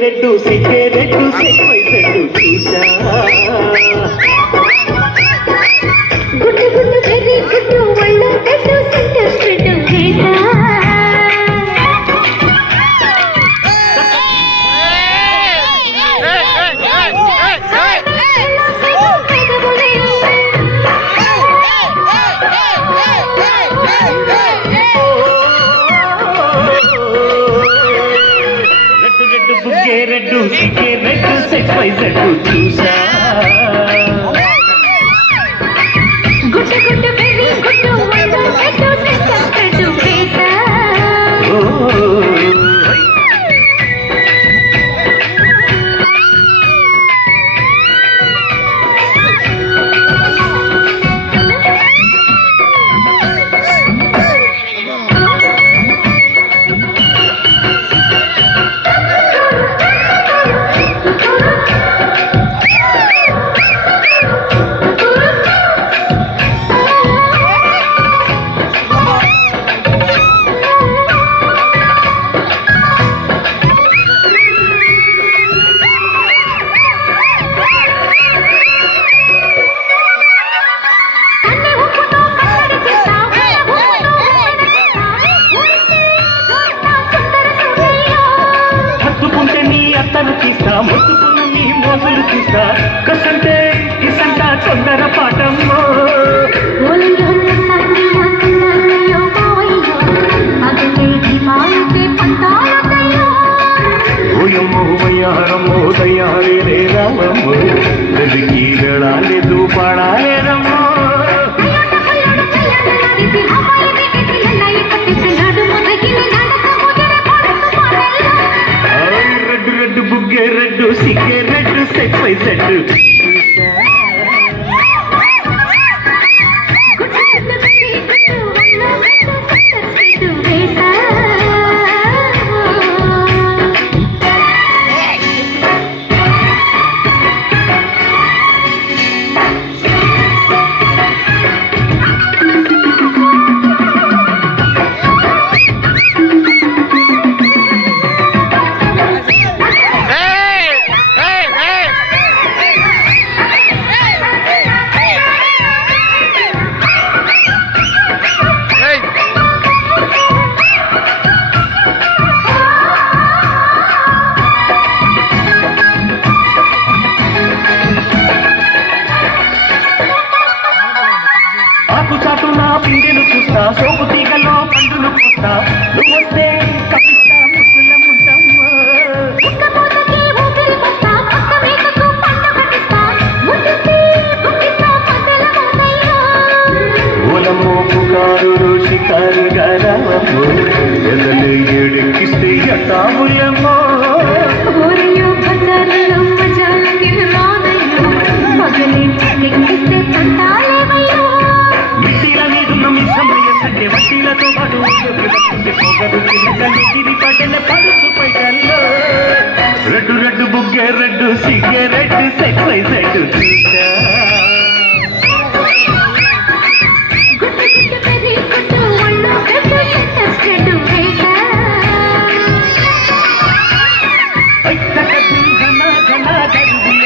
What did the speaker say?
red సిగ్గే red సెక్వై red చూసా గుడ్డు గుడ్డు వెర్రి గుడ్డు ఒళ్ళు రెడ్డు సెంటర్ రెడ్డు చేసా రెడ్డు సిగ్గే రెడ్డు సెక్వై రెడ్డు చూసా గుడ్డు గుడ్డు వెర్రి గుడ్డు ఒళ్ళు రెడ్డు సెంటర్ రెడ్డు చేసా ముట్టుకున్న నీ మోజులు తీస్తా కసంటే కిసంట తొందర పాటమ్మో ఓయమ్మో వయ్యారమ్మో తయారే రామమ్మో వెలికి వెళ్ళాలేదు పాడాలేరమ్మో రెడ్డు బుగ్గే రెడ్డు సిగ్గే రెడ్డు సెక్వై రెడ్డు చాటు నా పిండెను చూస్తా సోపు తీగలో పండును పూస్తా నువ్వు వస్తే కపిస్తా ముద్దుల ముద్దమ్మా ఓలమ్మో పుకారు షికారు గారమ్మో ఎదలు ఏడెక్కిస్తే ఎట్టాముయమ్మో వడ్డీలతో పాటు రెడ్డు రెడ్డు బుగ్గే రెడ్డు సిగ్గే రెడ్డు సెక్వై రెడ్డు చూసా ఘన ఘన